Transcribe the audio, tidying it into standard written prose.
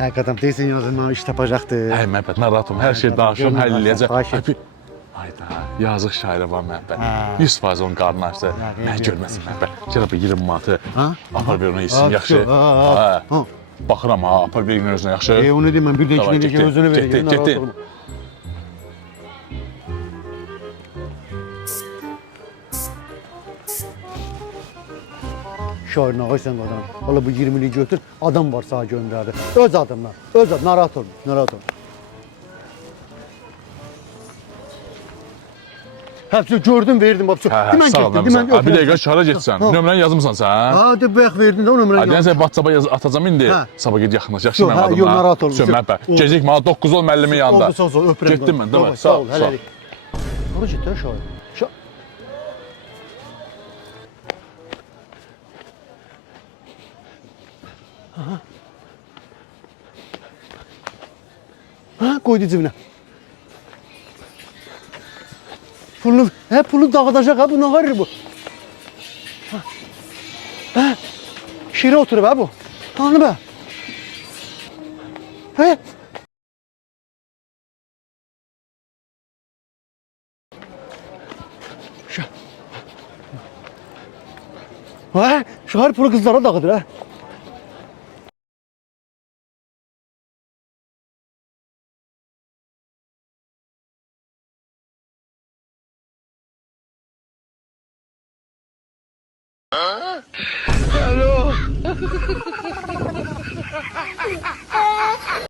Hakikaten değilsin yazın iş yapacaktı. Hey Məhəmməd, narahat olma, hər şey danışım, həll eləyəcək. Xahiş et. Hayda, yazıq şairə var Məhəmməd. Hə. 100% onun qarnı açdı. Mən görməsin Məhəmməd. Gəl bu 20 manatı apar bir onu yesin, yaxşı. Ha. Baxıram ha, apar bir gün özünə yaxşı. Onu deməm, bir də Tamam, ikini getdi, özünü getdi, vereyim. getdi. Şairin ağaysan adam. Valla bu 20'liyi götür, adam var sağa gönderdi. Öz adımla, öz adım, narahat olma, narahat olma. Hepsi gördüm, verdim. Dimən Sağ ol getdim, dimən Məhəmməd. Bir dəqiqə şara getsən, nömrəni yazmısan sən? Ha, de bayaq verdin də o nömrəni. Hadi sən WhatsApp-a atacağam indi. Hə. Sabah get yaxınlaş, yaxşı mənim Yox, adıma. yox, narahat olma. Məhəmməd, gecik mənə 9 ol müəllimin yanında. Oldu, sağ ol, öpürəm. Getdim mən, demə. Sağ ol, hələlik. Hara getdi şair? Ha, koydu cebine. Pulunu dağıtacak ha, bu ne var bu? Ha, şire oturup ha bu. Tanrı be. He? Ha, şahar pulu kızlara dağıtır ha. Alo.